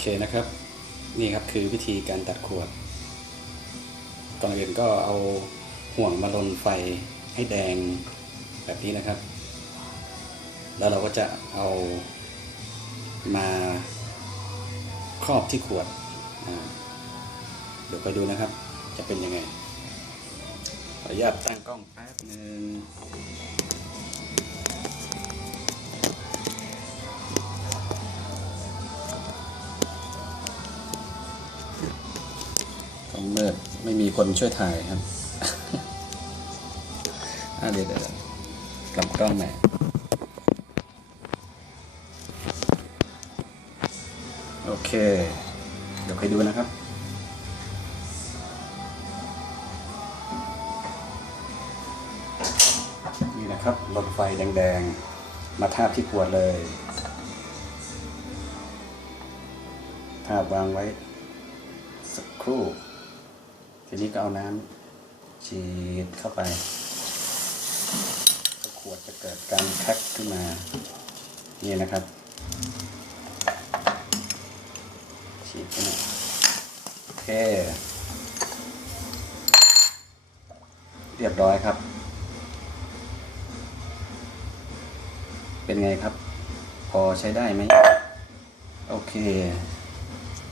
เคนะครับ นี่ครับคือวิธีการตัดขวด ก่อนอื่นก็เอาห่วงมาลนไฟให้แดงแบบนี้นะครับ แล้วเราก็จะเอามาครอบที่ขวด เดี๋ยวไปดูนะครับ จะเป็นยังไง ขออนุญาตตั้งกล้องแป๊บหนึ่ง กล้องเมืดไม่มีคนช่วยถ่ายครับอะเดี๋ยวเดี๋ยวเดี๋ยวกลับกล้องหม่โอเค เดี๋ยวไปดูนะครับ นี่นะครับลนไฟแดงๆ มาทาบที่ขวดเลยทาบวางไว้ สักครู่ ทีนี้ก็เอาน้ำฉีดเข้าไปขวดจะเกิดการแคกขึ้นมา นี่นะครับ ฉีดเข้ามาโอเค เรียบร้อยครับ เป็นไงครับ พอใช้ได้ไหม โอเค